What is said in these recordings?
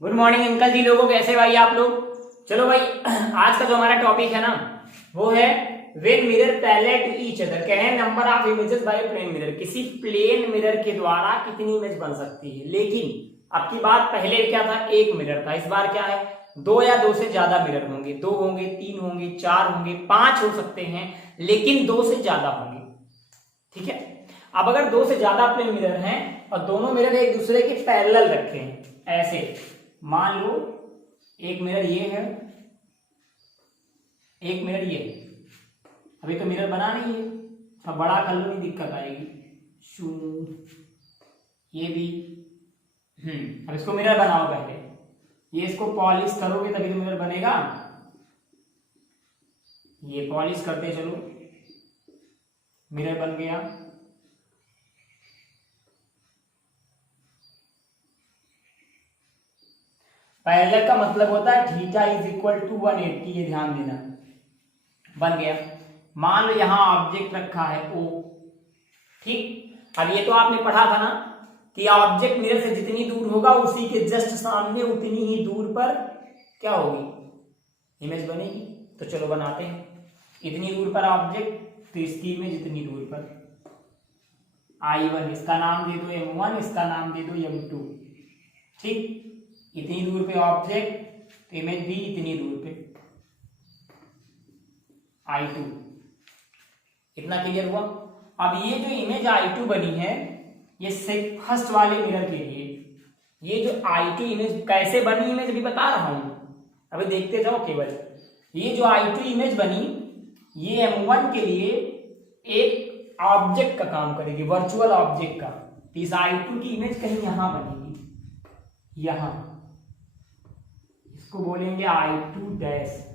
Good morning uncle जी। लोगों कैसे भाई आप लोग। चलो भाई आज का जो हमारा टॉपिक है ना वो है when mirror parallel to each other कहे number of images by plane mirror. किसी प्लेन मिरर के द्वारा कितनी इमेज बन सकती है। लेकिन अब की बात, पहले क्या था, एक मिरर था। इस बार क्या है, दो या दो से ज्यादा मिरर होंगे। दो होंगे, तीन होंगे, चार होंगे, पांच हो सकते हैं, लेकिन दो से ज्यादा होंगे। ठीक है। अब अगर दो से ज्यादा प्लेन मिरर हैं और दोनों मिरर एक दूसरे के पैरेलल रखे हैं, ऐसे मान लो एक मिरर ये है, एक मिरर ये है। अभी तो मिरर बना नहीं है, अब बड़ा कर लो, नहीं दिक्कत आएगी। ये भी अब इसको मिरर बनाओ पहले। ये इसको पॉलिश करोगे तभी तो मिरर बनेगा। ये पॉलिश करते चलो, मिरर बन गया। पैरेलल का मतलब होता है थीटा इज इक्वल टू 180। ये ध्यान देना, बन गया। मान लो यहां ऑब्जेक्ट रखा है O, ठीक। अब ये तो आपने पढ़ा था ना कि ऑब्जेक्ट मिरर से जितनी दूर होगा उसी के जस्ट सामने उतनी ही दूर पर क्या होगी, इमेज बनेगी। तो चलो बनाते हैं। इतनी दूर पर ऑब्जेक्ट, तो इसकी इमेज इतनी दूर पर I1, इसका नाम दे दो M1, इसका नाम दे दो M2, ठीक। इतनी दूर पे ऑब्जेक्ट, तो इमेज भी इतनी दूर पे I2। इतना क्लियर हुआ। अब ये जो इमेज I2 बनी है, ये फर्स्ट वाले मिरर के लिए, ये जो I2 इमेज कैसे बनी, इमेज अभी बता रहा हूं, अभी देखते जाओ केवल। ये जो I2 इमेज बनी, ये M1 के लिए एक ऑब्जेक्ट का काम करेगी, वर्चुअल ऑब्जेक्ट का। इस I2 की इमेज कहीं यहां बनेगी, यहां, इसको बोलेंगे I2 डैश।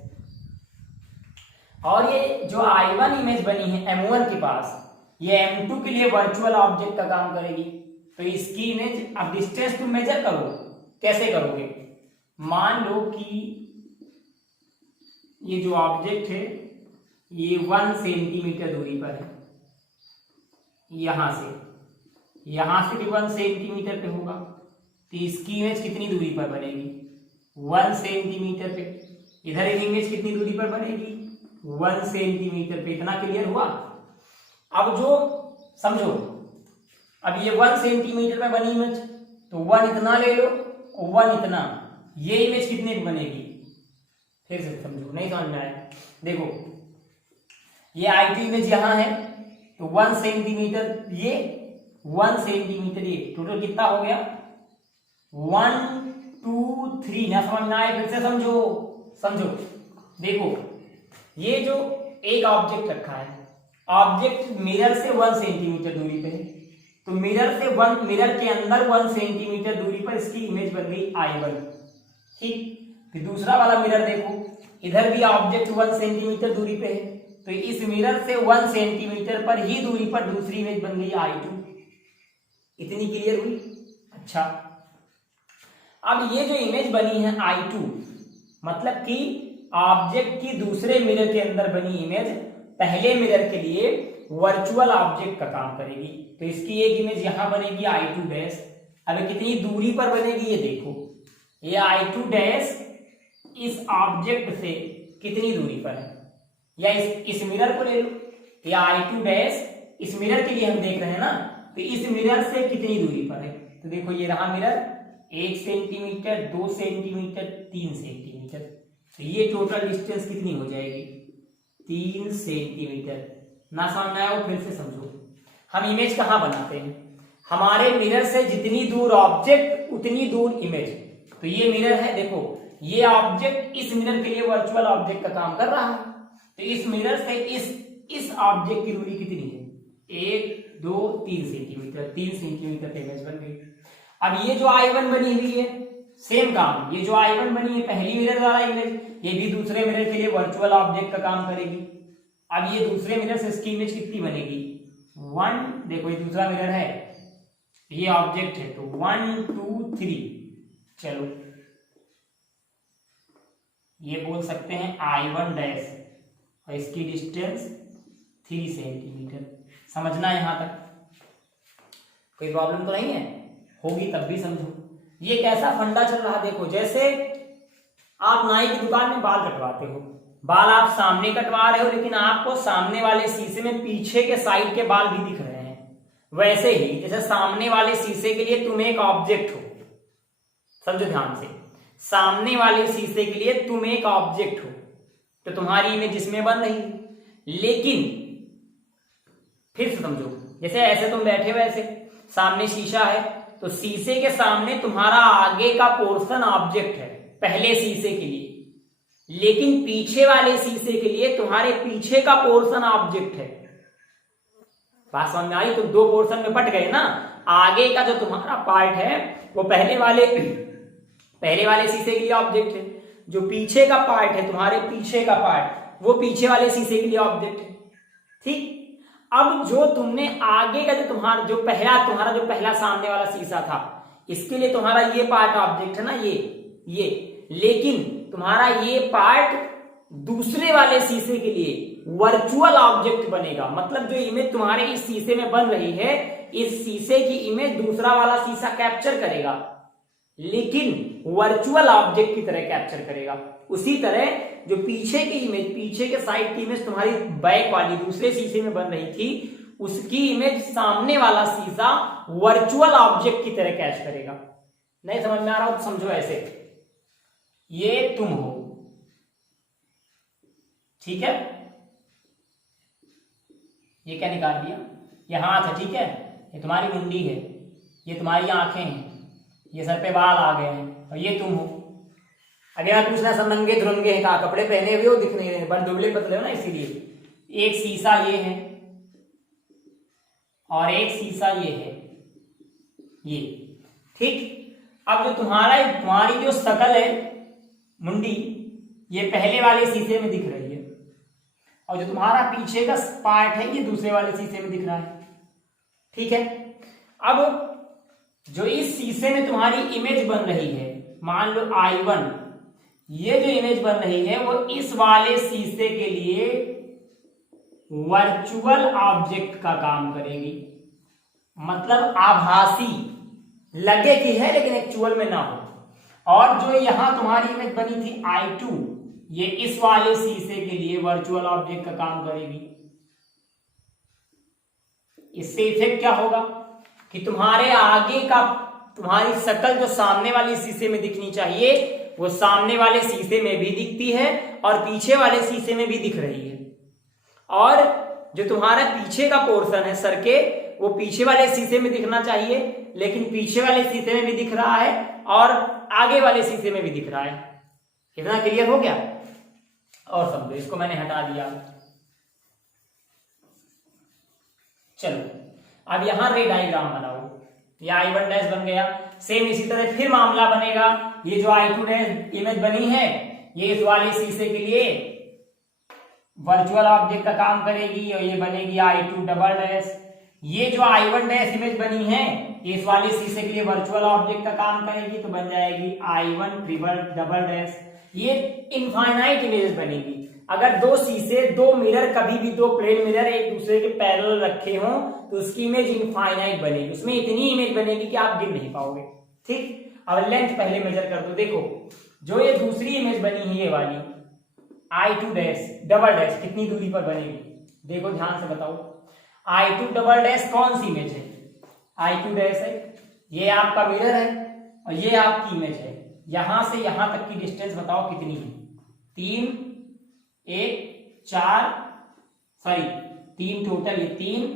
और ये जो I1 इमेज बनी है M1 के पास, ये M2 के लिए वर्चुअल ऑब्जेक्ट का काम करेगी। तो इसकी इमेज, अब डिस्टेंस तुम मेजर करो, कैसे करोगे। मान लो कि ये जो ऑब्जेक्ट है ये 1 सेंटीमीटर दूरी पर है, यहां से भी 1 सेंटीमीटर पे होगा। तो इसकी इमेज कितनी दूरी पर बनेगी, 1 सेंटीमीटर पे। इधर इमेज कितनी दूरी पर बनेगी, 1 सेंटीमीटर पे। इतना क्लियर हुआ। अब जो समझो, अब ये 1 सेंटीमीटर पे बनी इमेज, तो 1 इतना ले लो, 1 इतना, ये इमेज कितने की बनेगी, फिर से समझो, नहीं समझ में आया। देखो ये I2 इमेज यहां है, तो 1 सेंटीमीटर ये, 1 सेंटीमीटर ये, टोटल कितना हो गया, 1 2 3। ना समझ में आए, फिर से समझो। देखो ये जो एक ऑब्जेक्ट रखा है, ऑब्जेक्ट मिरर से 1 सेंटीमीटर दूरी पे है, तो मिरर के अंदर 1 सेंटीमीटर दूरी पर इसकी इमेज बन गई I1, ठीक। फिर दूसरा वाला मिरर देखो, इधर भी ऑब्जेक्ट 1 सेंटीमीटर दूरी पे है, तो इस मिरर से 1 सेंटीमीटर पर ही दूरी पर दूसरी इमेज बन गई I2। इतनी क्लियर हुई। अच्छा, अब ये जो इमेज बनी है I2, मतलब कि ऑब्जेक्ट की दूसरे मिरर के अंदर बनी इमेज पहले मिरर के लिए वर्चुअल ऑब्जेक्ट का काम करेगी। तो इसकी एक इमेज यहां बनेगी I2 डैश। अब कितनी दूरी पर बनेगी ये देखो, ये I2 डैश इस ऑब्जेक्ट से कितनी दूरी पर है, या इस मिरर को ले लो, या I2 डैश इस मिरर के लिए हम देख रहे हैं ना, तो इस मिरर से कितनी दूरी पर है। तो देखो ये रहा मिरर, 1 सेंटीमीटर, 2 सेंटीमीटर, 3 सेंटीमीटर। तो ये टोटल डिस्टेंस कितनी हो जाएगी, 3 सेंटीमीटर। ना समझ में आया, फिर से समझो। हम इमेज कहां बनाते हैं, हमारे मिरर से जितनी दूर ऑब्जेक्ट उतनी दूर इमेज। तो ये मिरर है, देखो ये ऑब्जेक्ट इस मिरर के लिए वर्चुअल ऑब्जेक्ट का काम कर रहा है। तो इस मिरर से इस ऑब्जेक्ट की दूरी कितनी है, 1 2 3 सेंटीमीटर। 3 सेंटीमीटर पे इमेज बन गई। अब ये जो I1 बनी हुई है, सेम काम, ये जो I1 बनी है पहली मिरर वाला इमेज, ये भी दूसरे मिरर के लिए वर्चुअल ऑब्जेक्ट का काम करेगी। अब ये दूसरे मिरर से इसकी इमेज कितनी बनेगी, 1, देखो ये दूसरा मिरर है, ये ऑब्जेक्ट है, तो 1 2 3। चलो ये बोल सकते हैं I1 डैश, और इसकी डिस्टेंस 3 सेंटीमीटर। समझना यहां तक कोई प्रॉब्लम तो नहीं है, होगी तब भी समझो। ये कैसा फंडा चल रहा देखो, जैसे आप नाई की दुकान में बाल कटवाते हो, बाल आप सामने कटवा रहे हो लेकिन आपको सामने वाले शीशे में पीछे के साइड के बाल भी दिख रहे हैं। वैसे ही जैसे सामने वाले शीशे के लिए तुम एक ऑब्जेक्ट हो, समझो ध्यान से, सामने वाले शीशे के लिए तुम एक ऑब्जेक्ट हो, तो तुम्हारी इमेज जिसमें बन रही है। लेकिन फिर से समझो, जैसे ऐसे तुम बैठे हो, ऐसे सामने शीशा है, तो शीशे के सामने तुम्हारा आगे का पोर्शन ऑब्जेक्ट है पहले शीशे के लिए, लेकिन पीछे वाले शीशे के लिए तुम्हारे पीछे का पोर्शन ऑब्जेक्ट है। बात समझ में आई? तो दो पोर्शन में बट गए ना। आगे का जो तुम्हारा पार्ट है वो पहले वाले शीशे के लिए ऑब्जेक्ट है, जो पीछे का पार्ट है तुम्हारे पीछे का पार्ट वो पीछे वाले शीशे के लिए ऑब्जेक्ट है। ठीक, अब जो तुमने आगे का जो तुम्हारा जो पहला सामने वाला शीशा था, इसके लिए तुम्हारा ये पार्ट ऑब्जेक्ट है ना, ये लेकिन तुम्हारा ये पार्ट दूसरे वाले शीशे के लिए वर्चुअल ऑब्जेक्ट बनेगा। मतलब जो इमेज तुम्हारे इस शीशे में बन रही है, इस शीशे की इमेज दूसरा वाला शीशा कैप्चर करेगा, लेकिन वर्चुअल ऑब्जेक्ट की तरह कैप्चर करेगा। उसी तरह जो पीछे की इमेज, पीछे के साइड की इमेज तुम्हारी बैक वाली दूसरे शीशे में बन रही थी, उसकी इमेज सामने वाला शीशा वर्चुअल ऑब्जेक्ट की तरह कैच करेगा। नहीं समझ में आ रहा हो तो समझो ऐसे, ये तुम हो, ठीक है, ये क्या निकाल दिया, ये हाथ है, ठीक है, ये तुम्हारी मुंडी है, ये तुम्हारी आंखें हैं, ये सर पे बाल आ गए हैं, और ये तुम हो। अगर आप पूछना सब नंगे धुरंगे हैं, कहा कपड़े पहने हुए हो, दिख नहीं रहे, बट दुबले पतले हो ना, इसीलिए। एक शीशा ये है और एक शीशा ये है, ये, ठीक। अब जो तुम्हारी जो शकल है, मुंडी, ये पहले वाले शीशे में दिख रही है, और जो तुम्हारा पीछे का पार्ट है ये दूसरे वाले शीशे में दिख रहा है, ठीक है। अब जो इस शीशे में तुम्हारी इमेज बन रही है, मान लो I1, ये जो इमेज बन रही है वो इस वाले शीशे के लिए वर्चुअल ऑब्जेक्ट का काम करेगी। मतलब आभासी, लगे कि है लेकिन एक्चुअल में ना हो। और जो यहां तुम्हारी इमेज बनी थी I2, ये इस वाले शीशे के लिए वर्चुअल ऑब्जेक्ट का काम करेगी। इससे इफेक्ट क्या होगा कि तुम्हारे आगे का, तुम्हारी शकल जो सामने वाले शीशे में दिखनी चाहिए वो सामने वाले शीशे में भी दिखती है और पीछे वाले शीशे में भी दिख रही है। और जो तुम्हारा पीछे का पोर्शन है सर के, वो पीछे वाले शीशे में दिखना चाहिए, लेकिन पीछे वाले शीशे में भी दिख रहा है और आगे वाले शीशे में भी दिख रहा है। कितना क्लियर हो गया? और समझो, इसको मैंने हटा दिया। चलो अब यहां रे डायग्राम बनाओ। ये I1 डैश बन गया। सेम इसी तरह फिर मामला बनेगा। ये जो I2 डैश इमेज बनी है, ये इस वाले शीशे के लिए वर्चुअल ऑब्जेक्ट का काम करेगी और ये बनेगी I2 डबल डैश। ये जो I1 डैश इमेज बनी है, इस वाले शीशे के लिए वर्चुअल ऑब्जेक्ट का काम करेगी, तो बन जाएगी I1 ट्रिपल डबल डैश। ये इनफाइनाइट इमेज बनेगी। अगर दो शीशे, दो मिरर, कभी भी दो प्लेन मिरर एक दूसरे के पैरेलल रखे हों तो उसकी इमेज इनफाइनाइट बनेगी। उसमें इतनी इमेज बनेगी कि आप गिन नहीं पाओगे। ठीक, अब लेंथ पहले मेजर कर दो। देखो जो ये दूसरी इमेज बनी है, ये वाली I2 डैश डबल डैश, कितनी दूरी पर बनेगी? देखो ध्यान से बताओ। I2 डबल डैश कौन सी इमेज है? I2 डैश है, ये आपका मिरर है और ये आपकी इमेज है। यहां से यहां तक की डिस्टेंस बताओ कितनी है? 3, 1, 4, सॉरी 3 टोटल, ये 3,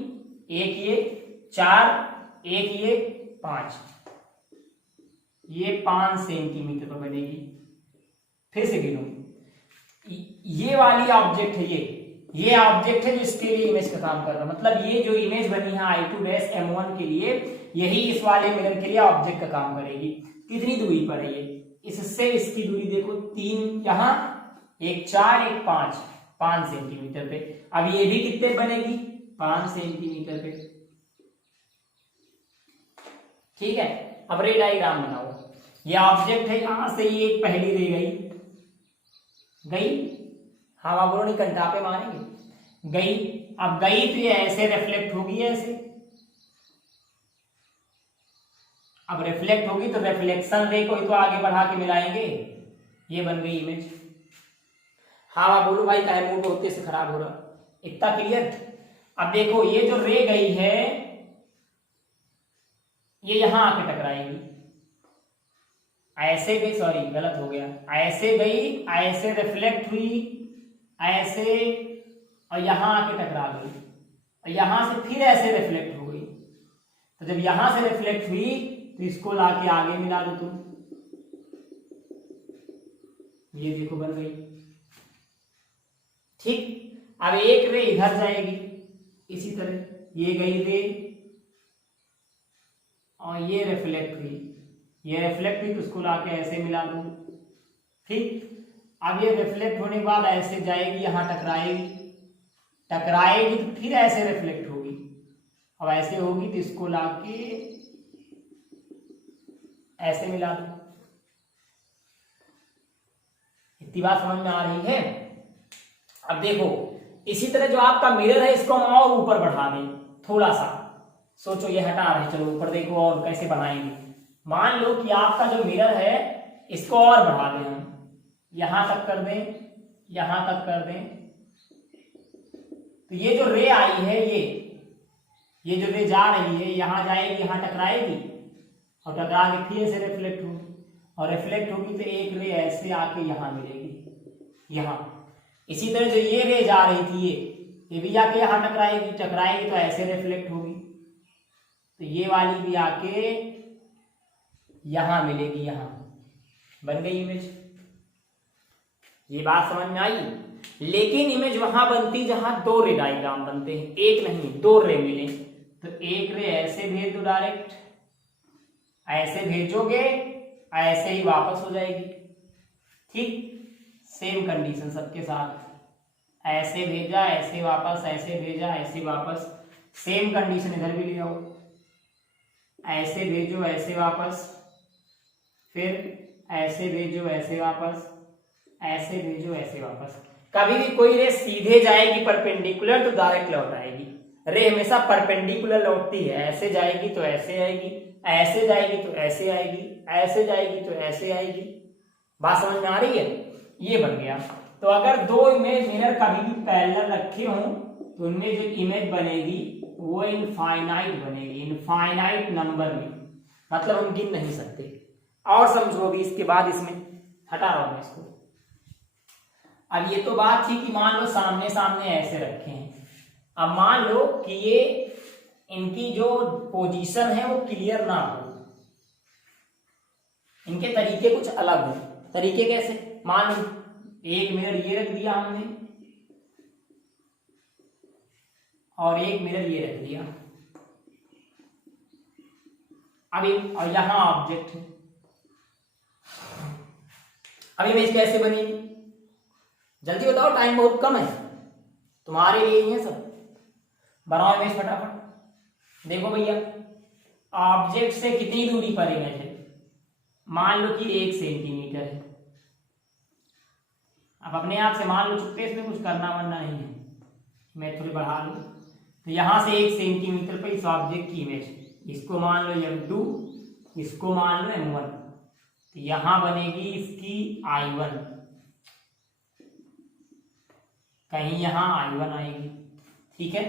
1 ये 4, 1 ये 5, ये 5 सेंटीमीटर पर बनेगी। फिर से गिनो, ये वाली ऑब्जेक्ट है, ये ऑब्जेक्ट है जो इसके लिए इमेज का काम कर रहा है। मतलब ये जो इमेज बनी है I2 डैश M1 के लिए, यही इस वाले मिरर के लिए ऑब्जेक्ट का काम करेगी। कितनी दूरी पर है ये? इससे इसकी दूरी देखो, 3 यहां, 1 4, 1 5 सेंटीमीटर पे। अब ये भी कितने बनेगी? 5 सेंटीमीटर पे। ठीक है, अब रे डायग्राम बनाओ। ये ऑब्जेक्ट है, यहां से ये एक पहली रे गई, हवा बोलो नहीं, कंटापे मारेंगे, गई। अब गई तो ये ऐसे रिफ्लेक्ट होगी, ऐसे। अब रिफ्लेक्ट होगी तो रिफ्लेक्शन रे को ही तो आगे बढ़ा के मिलाएंगे। ये बन गई इमेज। हाँ बोलो भाई, काहे मूड होते से खराब हो रहा, इतना क्लियर। अब देखो ये जो रे गई है ये यहां आके टकराएगी, ऐसे गई, सॉरी गलत हो गया, ऐसे गई, ऐसे रिफ्लेक्ट हुई, ऐसे, और यहां आके टकरा गई, और यहां से फिर ऐसे रिफ्लेक्ट हो गई। तो जब यहां से रिफ्लेक्ट हुई तो इसको लाके आगे मिला दो तुम, ये देखो बन गई। ठीक, अब एक रे इधर जाएगी इसी तरह, ये गई रे और ये रिफ्लेक्ट हुई, ये रिफ्लेक्ट हुई तो उसको लाके ऐसे मिला दो। ठीक, अब ये रिफ्लेक्ट होने के बाद ऐसे जाएगी, यहां टकराएगी, टकराएगी तो फिर ऐसे रिफ्लेक्ट होगी, अब ऐसे होगी तो इसको लाके ऐसे मिला दो। इतनी बात समझ में आ रही है। अब देखो इसी तरह जो आपका मिरर है इसको हम और ऊपर बढ़ा दें थोड़ा सा, सोचो ये हटा रहे, चलो ऊपर देखो और कैसे बनाएंगे। मान लो कि आपका जो मिरर है इसको और बढ़ा दें हम, यहां तक कर दें, यहां तक कर दें, तो ये जो रे आई है ये जो रे जा रही है यहां जाएगी, यहां टकराएगी और टकरा के फिर से रिफ्लेक्ट होगी, और रिफ्लेक्ट होगी तो एक रे ऐसे आके यहां मिलेगी, यहां। इसी तरह जो ये रे जा रही थी ये भी आके यहां टकराएगी, टकराएगी तो ऐसे रिफ्लेक्ट होगी, तो ये वाली भी आके यहां मिलेगी, यहां बन गई इमेज। ये बात समझ में आई। लेकिन इमेज वहां बनती जहां दो रे डायग्राम बनते हैं, एक नहीं दो रे मिले, तो एक रे ऐसे भेज दो डायरेक्ट, ऐसे भेजोगे ऐसे ही वापस हो जाएगी। ठीक, सेम कंडीशन सबके साथ, ऐसे भेजा ऐसे वापस, ऐसे भेजा ऐसे वापस, सेम कंडीशन इधर भी ले आओ, ऐसे भेजो ऐसे वापस, फिर ऐसे भेजो ऐसे वापस, ऐसे भेजो ऐसे वापस। कभी भी कोई रे सीधे जाएगी परपेंडिकुलर तो डायरेक्ट लौट आएगी, रे हमेशा परपेंडिकुलर लौटती है, ऐसे जाएगी तो ऐसे आएगी, ऐसे जाएगी तो ऐसे आएगी, ऐसे जाएगी तो ऐसे आएगी। बात समझ में आ रही है। ये बन गया। तो अगर दो इमेज मिरर कभी भी पैरेलल रखे हों तो उनमें जो इमेज बनेगी वो इनफाइनाइट बनेगी, इनफाइनाइट नंबर में, मतलब हम गिन नहीं सकते। और समझो अभी इसके बाद इसमें हटा रहा हूं मैं इसको। अब ये तो बात थी कि मान लो सामने सामने ऐसे रखे हैं, अब मान लो कि ये इनकी जो पोजीशन है वो क्लियर ना हो, इनके तरीके कुछ अलग हो। तरीके कैसे, मान लो एक मिरर ये रख दिया हमने और एक मिरर ये रख दिया, अभी और यहां ऑब्जेक्ट है, अब इमेज कैसे बनेगी जल्दी बताओ, टाइम बहुत कम है तुम्हारे लिए ही है सब, बनाओ इमेज फटाफट। देखो भैया ऑब्जेक्ट से कितनी दूरी पर इमेज है, मान लो कि 1 सेंटीमीटर है। अब अपने आप से मान लो चुपके, इसमें कुछ करना वरना नहीं है, मैं थोड़ी बढ़ा लूं तो यहां से 1 सेंटीमीटर पर इस ऑब्जेक्ट की इमेज, इसको मान लो M2, इसको मान लो M1, तो यहां बनेगी इसकी I1, कहीं यहां I1 आएगी। ठीक है,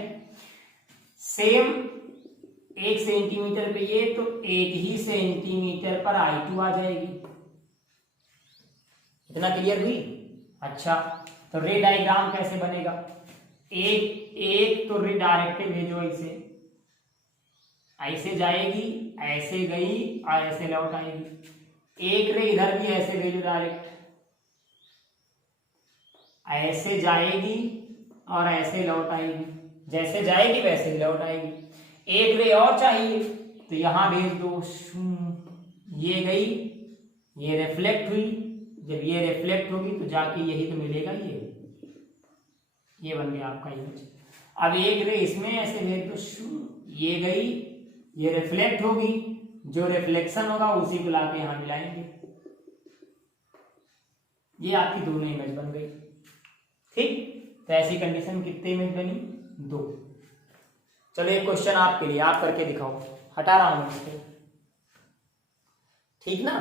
सेम 1 सेंटीमीटर पे ये, तो 1 ही सेंटीमीटर पर I2 आ जाएगी। इतना क्लियर हुई। अच्छा, तो रे डायग्राम कैसे बनेगा, एक तो रे डायरेक्ट भेजो, ऐसे जाएगी, ऐसे गई और ऐसे लौट आएगी। एक रे इधर भी ऐसे भेजो डायरेक्ट, ऐसे जाएगी और ऐसे लौट आएगी, जैसे जाएगी वैसे ही लौट आएगी। एक रे और चाहिए तो यहां भेज दो, ये गई, ये रिफ्लेक्ट हुई, जब ये रिफ्लेक्ट होगी तो जाके यही तो मिलेगा, ये बन गया आपका इमेज। अब एक रे इसमें ऐसे भेज दो, ये गई, ये रिफ्लेक्ट होगी, जो रिफ्लेक्शन होगा उसी को लाके यहां मिलाएंगे, ये आपकी दोनों इमेज बन गई। ठीक, तो ऐसी कंडीशन कितने इमेज बनी, 2। चलो एक क्वेश्चन आपके लिए, आप करके दिखाओ, हटा रहा हूं इसको। ठीक ना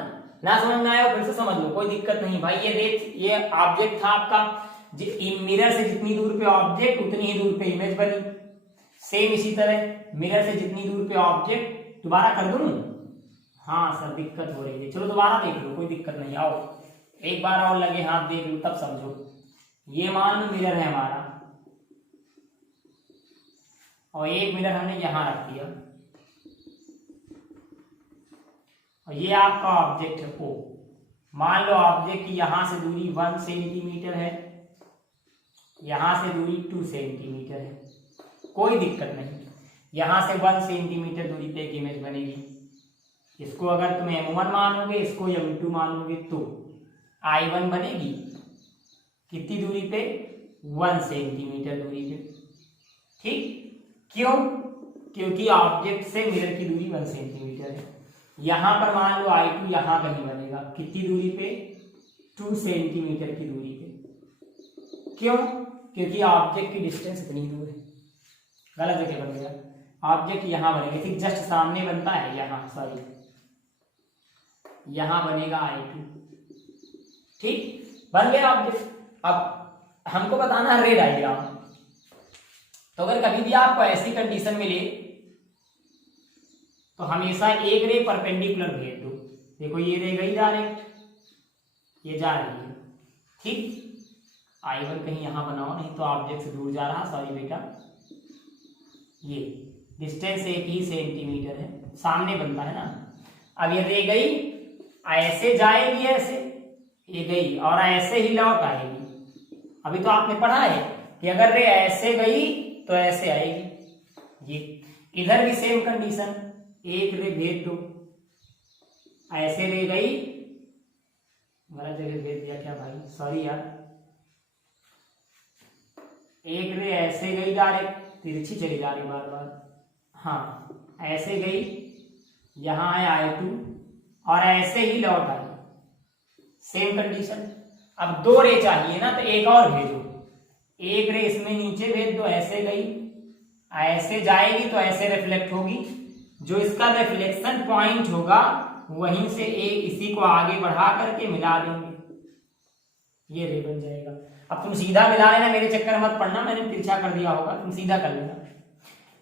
समझ में आया फिर से समझ लो, कोई दिक्कत नहीं भाई। ये ऑब्जेक्ट था आपका, मिरर से जितनी दूर पे ऑब्जेक्ट उतनी ही दूर पे इमेज बनी। सेम इसी तरह मिरर से जितनी दूर पे ऑब्जेक्ट, दोबारा कर दूं? हाँ सर दिक्कत हो रही है, चलो दोबारा देख लो, कोई दिक्कत नहीं, आओ एक बार और लगे हाथ देख लो तब समझो। ये मान लो मिरर है हमारा, और एक मिरर हमने यहां रख दिया, और ये आपका ऑब्जेक्ट है ओ। मान लो ऑब्जेक्ट की यहां से दूरी 1 सेंटीमीटर है, यहां से दूरी 2 सेंटीमीटर है, कोई दिक्कत नहीं। यहां से 1 सेंटीमीटर दूरी पे एक इमेज बनेगी। इसको अगर तुम M1 मानोगे, इसको M2 मानोगे, तो I1 बनेगी कितनी दूरी पे? 1 सेंटीमीटर दूरी पे। ठीक, क्यों? क्योंकि ऑब्जेक्ट से मिरर की दूरी 1 सेंटीमीटर है। यहां पर मान लो I2 यहां कहीं बनेगा, कितनी दूरी पे? 2 सेंटीमीटर की दूरी पे। क्यों? क्योंकि ऑब्जेक्ट की डिस्टेंस इतनी दूर है। गलत जगह बन गया, ऑब्जेक्ट यहां बनेगा, ठीक जस्ट सामने बनता है, यहां सॉरी यहां बनेगा I2। ठीक, बन गया ऑब्जेक्ट। अब हमको बताना है रे डायग्राम। तो अगर कभी भी आपको ऐसी कंडीशन मिले तो हमेशा एक रे परपेंडिकुलर भेज दो। देखो ये रे गई डायरेक्ट, ये जा रही है, ठीक। I1 कहीं यहां बनाओ, नहीं तो ऑब्जेक्ट से दूर जा रहा, सॉरी बेटा। ये डिस्टेंस 1 ही सेंटीमीटर है, सामने बनता है ना। अब ये रे गई, ऐसे जाएगी, ऐसे ये गई और ऐसे ही लौट आएगी। अभी तो आपने पढ़ा है कि अगर रे ऐसे गई तो ऐसे आएगी। ये इधर भी सेम कंडीशन, एक रे भेज दो, ऐसे रे गई, गलत जगह भेज दिया क्या भाई, सॉरी यार। एक रे ऐसे गई डायरेक्ट, तिरछी चली जा रही बार बार, हाँ ऐसे गई, यहां है I2 और ऐसे ही लौट आई, सेम कंडीशन। अब 2 रे चाहिए ना, तो एक और भेजो, एक रे इसमें नीचे भेज दो, ऐसे गई, ऐसे जाएगी तो ऐसे रिफ्लेक्ट होगी, जो इसका रिफ्लेक्शन पॉइंट होगा वहीं से एक इसी को आगे बढ़ा करके मिला देंगे, ये रे बन जाएगा। अब तुम सीधा मिला लेना, मेरे चक्कर मत पड़ना, मैंने तिरछा कर दिया होगा, तुम सीधा कर लेना।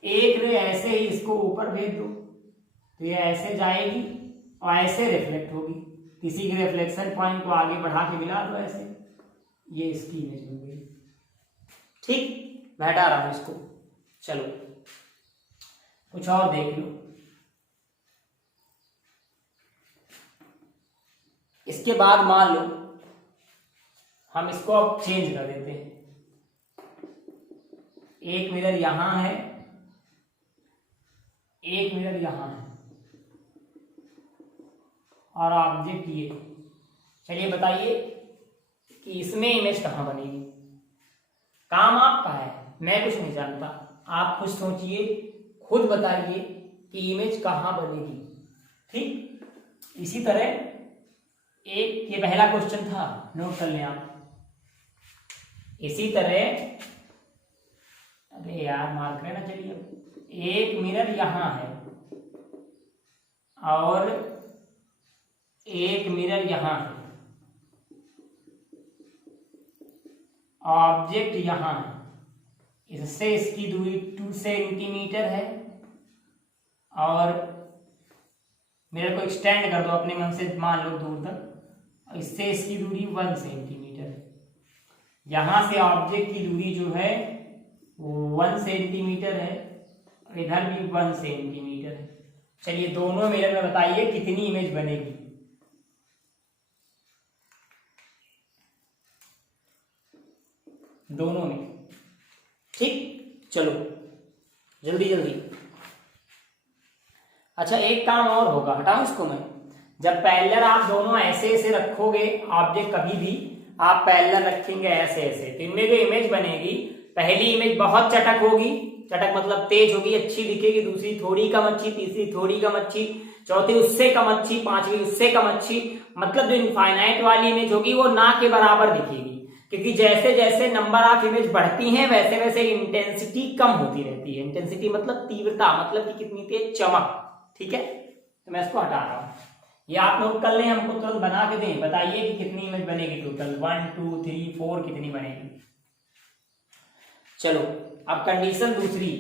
एक रे ऐसे ही इसको ऊपर भेज दो, तो ये ऐसे जाएगी और ऐसे रिफ्लेक्ट होगी, किसी के रिफ्लेक्शन पॉइंट को आगे बढ़ा के मिला दो ऐसे, ये इसकी इमेज बन गई। ठीक, मैं हटा रहा हूं इसको। चलो कुछ और देख लो। इसके बाद मान लो हम इसको अब चेंज कर देते हैं। एक मिरर यहां है, एक मिरर यहां है, और ऑब्जेक्ट ये। चलिए बताइए कि इसमें इमेज कहां बनेगी। काम आपका है, मैं कुछ नहीं जानता, आप खुद सोचिए, खुद बताइए कि इमेज कहां बनेगी। ठीक, इसी तरह एक, ये पहला क्वेश्चन था, नोट कर लें आप। इसी तरह, अरे यार मार्क करना, चलिए एक मिरर यहां है और एक मिरर यहां है, ऑब्जेक्ट यहां है, इससे इसकी दूरी 2 सेंटीमीटर है, और मिरर को एक्सटेंड कर दो अपने मन से, मान लो दूर तक, इससे इसकी दूरी 1 सेंटीमीटर है। यहां से ऑब्जेक्ट की दूरी जो है वो 1 सेंटीमीटर है, इधर भी 1 सेंटीमीटर है। चलिए दोनों मिरर में बताइए कितनी इमेज बनेगी। दोनों में, ठीक, चलो जल्दी जल्दी। अच्छा एक काम और होगा, हटाऊं इसको मैं। जब पैरेलल आप दोनों ऐसे ऐसे रखोगे ऑब्जेक्ट, कभी भी आप पैरेलल रखेंगे ऐसे ऐसे, तो इनमें जो इमेज बनेगी, पहली इमेज बहुत चटक होगी, चटक मतलब तेज होगी, अच्छी दिखेगी, दूसरी थोड़ी कम अच्छी, तीसरी थोड़ी कम अच्छी, चौथी उससे कम अच्छी, पांचवी उससे कम अच्छी। मतलब जो इनफाइनाइट वाली इमेज होगी वो ना के बराबर दिखेगी, क्योंकि जैसे जैसे नंबर ऑफ इमेज बढ़ती हैं वैसे वैसे इंटेंसिटी कम होती रहती है। इंटेंसिटी मतलब तीव्रता, मतलब कि कितनी तेज चमक। ठीक है, तो मैं इसको हटा रहा हूं। ये आप नोट कर लें, हमको तुरंत बना के दें, बताइए कि कितनी इमेज बनेगी टोटल, 1 2 3 4 कितनी बनेगी। चलो अब कंडीशन दूसरी,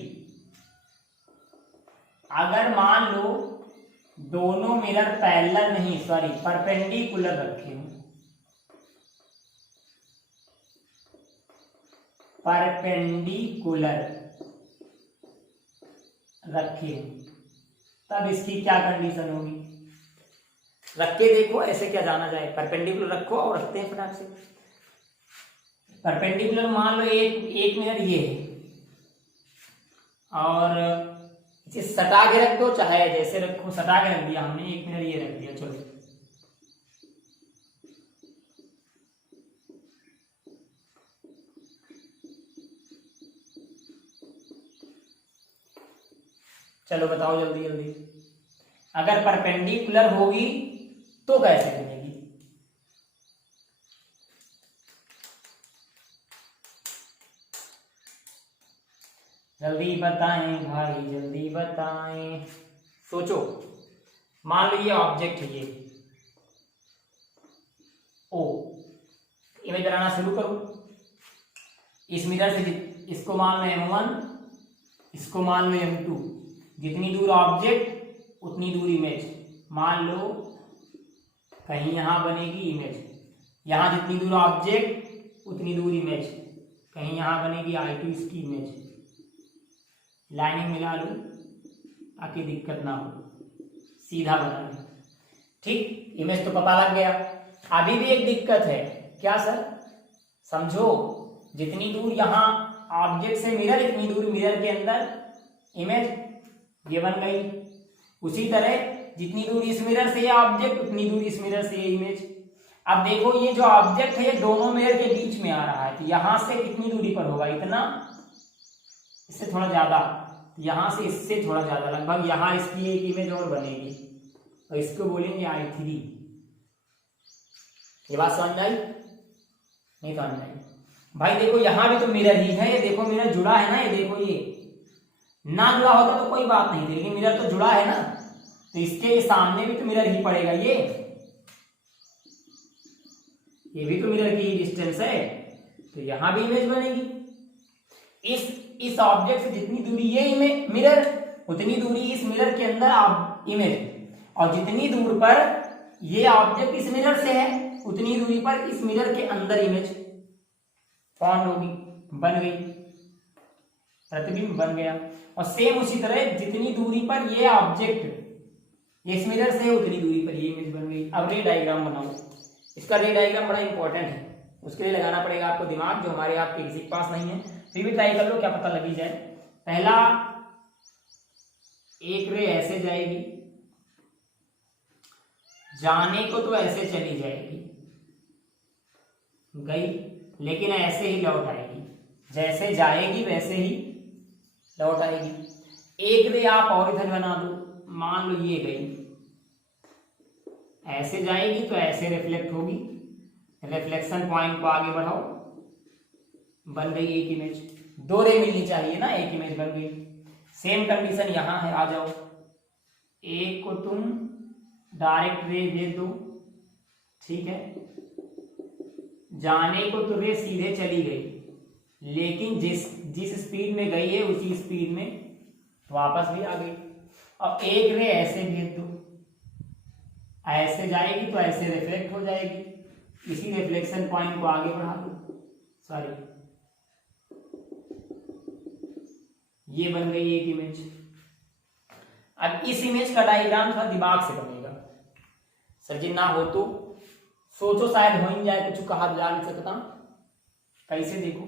अगर मान लो दोनों मिरर पैरेलल नहीं सॉरी परपेंडिकुलर रखे हो, परपेंडिकुलर रखे हो, तब इसकी क्या कंडीशन होगी। रख के देखो, ऐसे क्या जाना जाए, परपेंडिकुलर रखो और रखते हैं फटाक से। परपेंडिकुलर मान लो एक मिनट ये है और इसे सटा के रख दो, चाहे जैसे रखो, सटा के रख दिया हमने, 1 मिनट ये रख दिया। चलो चलो बताओ जल्दी जल्दी, अगर परपेंडिकुलर होगी तो कैसे बनेगी। जल्दी बताएं भाई, जल्दी बताएं, सोचो। मान लो ये ऑब्जेक्ट है, ये ओ, इमेज बनाना शुरू करो। इस मिरर से इसको मान लो M1, इसको मान लो M2, जितनी दूर ऑब्जेक्ट उतनी दूर इमेज। मान लो कहीं यहां बनेगी इमेज, यहां जितनी दूर ऑब्जेक्ट उतनी दूर इमेज, कहीं यहां बनेगी I2 इसकी इमेज। लाइनिंग मिला लो ताकि दिक्कत ना हो, सीधा बना लो। ठीक, इमेज तो पता लग गया। अभी भी एक दिक्कत है, क्या सर? समझो, जितनी दूर यहां ऑब्जेक्ट से मिरर, इतनी दूर मिरर के अंदर इमेज, ये बन गई। उसी तरह जितनी दूर इस मिरर से ये ऑब्जेक्ट, उतनी दूर इस मिरर से ये इमेज। अब देखो ये जो ऑब्जेक्ट है ये दोनों मिरर के बीच में आ रहा है, तो यहां से कितनी दूरी पर होगा, इतना, इससे थोड़ा ज्यादा, यहां से इससे थोड़ा ज्यादा, लगभग यहां इसकी एक इमेज और बनेगी और इसको बोलेंगे I3। ये बात समझ आई? नहीं समझ आई? भाई देखो यहां भी तो मिरर ही है, ये देखो मिरर जुड़ा है ना, ये देखो, ये ना जुड़ा होता तो कोई बात नहीं थी, लेकिन मिरर तो जुड़ा है ना, तो इसके सामने भी तो मिरर ही पड़ेगा। ये भी तो मिरर की डिस्टेंस है, तो यहां भी इमेज बनेगी। इस ऑब्जेक्ट से जितनी दूरी ये इमेज मिरर, उतनी दूरी इस मिरर के अंदर इमेज, और जितनी दूर पर ये ऑब्जेक्ट इस मिरर से है उतनी दूरी पर इस मिरर के अंदर इमेज फॉर्म होगी, बन गई, प्रतिबिंब बन गया। और सेम उसी तरह जितनी दूरी पर ये ऑब्जेक्ट इस मिरर से है उतनी दूरी पर ये इमेज बन गई। अब रे डायग्राम बनाओ। इसका रे डायग्राम बड़ा इंपॉर्टेंट है, उसके लिए लगाना पड़ेगा आपको दिमाग, जो हमारे आपके किसी के पास नहीं है। फिर भी ट्राई कर लो, क्या पता लगी जाए। पहला, एक रे ऐसे जाएगी, जाने को तो ऐसे चली जाएगी, गई, लेकिन ऐसे ही लौट आएगी, जैसे जाएगी वैसे ही लौट आएगी। एक रे आप और इधर बना दो, मान लो ये गई, ऐसे जाएगी तो ऐसे रिफ्लेक्ट होगी, रिफ्लेक्शन पॉइंट को आगे बढ़ाओ, बन गई एक इमेज। दो रे मिलनी चाहिए ना, एक इमेज बन गई। सेम कंडीशन यहां है, आ जाओ। एक को तुम डायरेक्ट रे दे दो, ठीक है, जाने को तो रे सीधे चली गई, लेकिन जिस स्पीड में गई है उसी स्पीड में वापस भी आ गई। अब एक रे ऐसे भेज दो, ऐसे जाएगी तो ऐसे रिफ्लेक्ट हो जाएगी, इसी रिफ्लेक्शन पॉइंट को आगे बढ़ा दो, सॉरी, ये बन गई एक इमेज। अब इस इमेज का डायग्राम थोड़ा दिमाग से बनेगा, सर जी ना हो तो सोचो, शायद हो ही जाए, कुछ कहा जा नहीं सकता, कैसे देखो।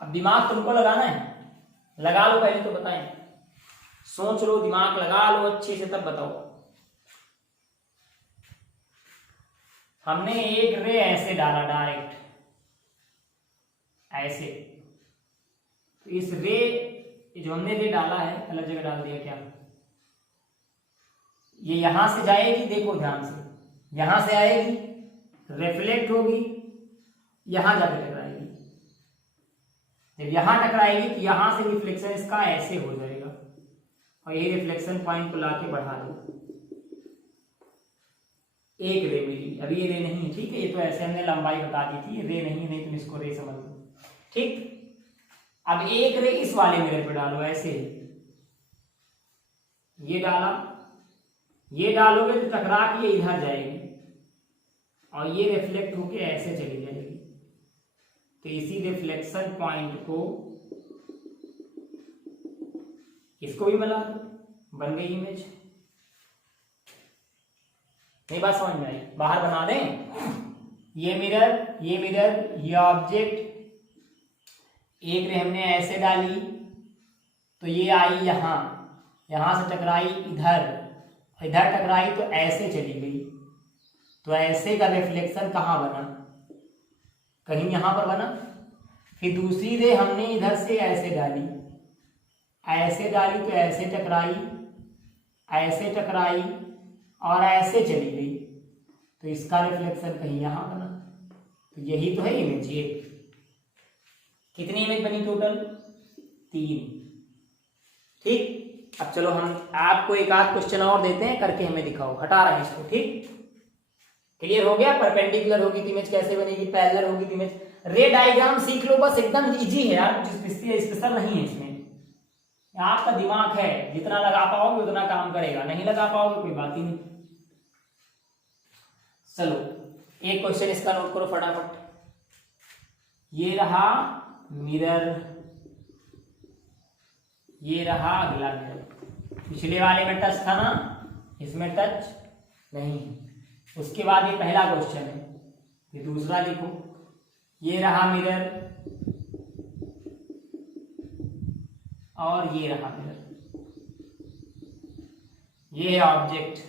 अब दिमाग तुमको लगाना है, लगा लो, पहले तो बताएं, सोच लो, दिमाग लगा लो अच्छे से, तब बताओ। हमने एक रे ऐसे डाला, डायरेक्ट ऐसे, तो इस रे जो हमने रे डाला है, अलग जगह डाल दिया क्या, ये यहां से जाएगी, देखो ध्यान से, यहां से आएगी, रिफ्लेक्ट होगी, यहां जाके टकराएगी। जब यहां टकराएगी तो यहां से रिफ्लेक्शन इसका ऐसे हो जाएगा, और ये रिफ्लेक्शन पॉइंट को लाके बढ़ा दो, एक रे मिली। अभी ये रे नहीं है, ठीक है, ये तो ऐसे हमने लंबाई बता दी थी, रे नहीं है, नहीं तुम इसको रे समझ लो, ठीक। अब एक रे इस वाले मिरर पे डालो, ऐसे ये डाला, ये डालोगे तो टकरा के ये इधर जाएगी और ये रिफ्लेक्ट होके ऐसे चली जाएगी। तो इसी रिफ्लेक्शन पॉइंट को इसको भी बना दो, बन गई इमेज। नहीं बात समझ में आई? बाहर बना दें, ये मिरर, ये मिरर, ये ऑब्जेक्ट, एक रे हमने ऐसे डाली तो ये आई यहां, यहां से टकराई इधर, इधर टकराई तो ऐसे चली गई। तो ऐसे का रिफ्लेक्शन कहाँ बना? कहीं यहां पर बना। फिर दूसरी रे हमने इधर से ऐसे डाली, ऐसे डाली तो ऐसे टकराई, ऐसे टकराई और ऐसे चली गई। तो इसका रिफ्लेक्शन कहीं यहां बना। तो यही तो है इमेज। ये कितनी इमेज बनी टोटल? 3, ठीक। अब चलो हम आपको एक आध क्वेश्चन और देते हैं, करके हमें दिखाओ। हटा रहे हैं इसको, ठीक। क्लियर हो गया? परपेंडिकुलर होगी तो इमेज कैसे बनेगी, पैरेलल होगी तो इमेज। रे डायग्राम सीख लो बस, एकदम इजी है यार, स्पेशल नहीं है इसमें। आपका दिमाग है, जितना लगा पाओगे उतना काम करेगा, नहीं लगा पाओगे कोई बात ही नहीं। चलो एक क्वेश्चन इसका नोट करो फटाफट। ये रहा मिरर, ये रहा अगला मिरर। पिछले वाले में टच था ना, इसमें टच नहीं। उसके बाद ये पहला क्वेश्चन है, ये दूसरा लिखो। ये रहा मिरर और ये रहा मिरर, ये है ऑब्जेक्ट।